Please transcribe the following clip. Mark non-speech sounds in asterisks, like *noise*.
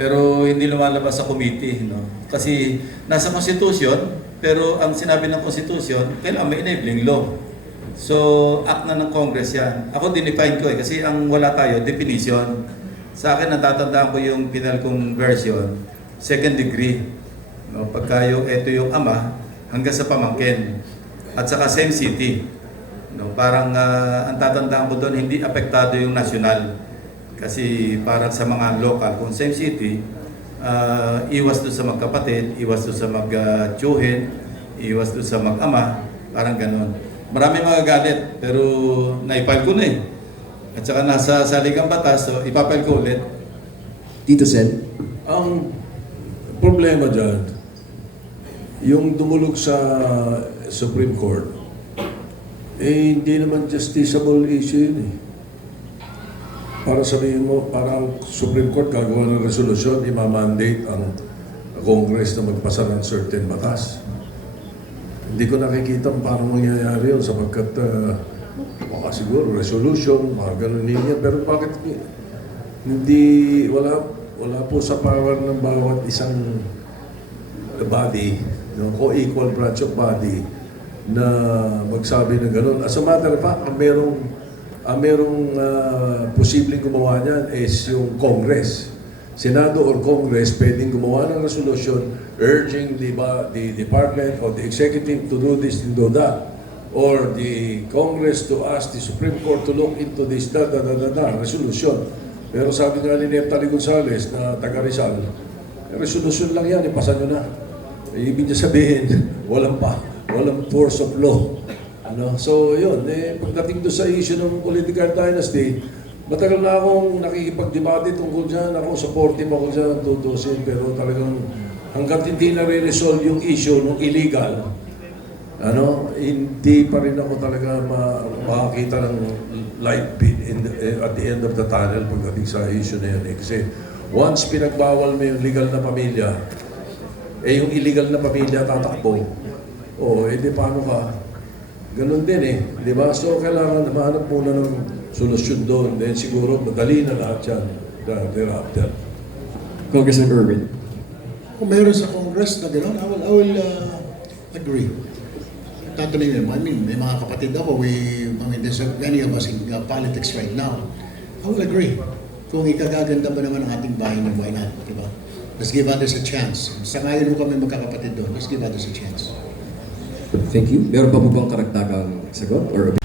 pero hindi lumalabas sa committee. No? Kasi nasa Constitution, pero ang sinabi ng Constitution, kailangan may enabling law. So, act na ng Congress yan. Ako dinefine ko eh, kasi ang wala tayo, definition. Sa akin, natatandaan ko yung penal conversion, second degree. No, pagka yung, ito yung ama, hanggang sa pamangkin. At saka same city. No, parang ah, ang tatandaan ko doon, hindi apektado yung national. Kasi parang sa mga local, kung same city, ah, iwas doon sa magkapatid, iwas doon sa mag-tiyuhin, iwas doon sa mag-ama, parang ganun. Marami mga galit, pero naipal ko na eh. At saka nasa saligang batas, so ipapal ko ulit. Tito Sen. Ang problema dyan, yung dumulog sa Supreme Court, eh hindi naman justiciable issue yun eh. Para sabihin mo, parang Supreme Court gagawa ng resolusyon, imamandate ang Congress na magpasa ng certain batas. Hindi ko nakikita paano mangyayari yun sapagkat uh, baka siguro resolution, mga ganun linya. Pero bakit hindi, wala, wala po sa power ng bawat isang body, no, co-equal branch of body na magsabi ng ganun. As a matter of fact, merong, ang merong ah, posibleng gumawa niyan is yung Congress. Senado or Congress pwedeng gumawa ng resolution urging the, the Department or the Executive to do this and do that. Or the Congress to ask the Supreme Court to look into this, da, da, da, da, da, resolution. Pero sabi nga ni Neftali Gonzales na taga Rizal, resolution lang yan, ipasa nyo na. Eh, Ibig niya sabihin, *laughs* walang pa, walang force of law. Ano? So, yun. Eh, pagdating doon sa issue ng political dynasty, matagal na akong nakikipag-debate tungkol dyan. Ako, supportive ako dyan, tutusin. Pero talagang hanggat hindi na resolve yung issue ng illegal, ano, hindi pa rin ako talaga ma makakita ng light bit in the- eh, at the end of the tunnel pagdating sa issue na yun. Eh. Kasi once pinagbawal mo yung legal na pamilya, eh yung illegal na pamilya tatakbo, oh, eh di paano ka? Ganun din eh, di ba? So kailangan mahanap muna ng solusyon doon. Then siguro madali na lahat yan the- thereafter. Congressman Irwin. Kung meron sa Congress na gano'n, I will, I will uh, agree. Tatanungin mo, I mean, may mga kapatid ako, we, I mean, there's many of us in uh, politics right now. I will agree. Kung ikagaganda ba naman ang ating bayan, why not, di ba? Let's give others a chance. Sa ngayon kami magkakapatid doon, let's give others a chance. Thank you. Meron pa po bang karagdagang sagot or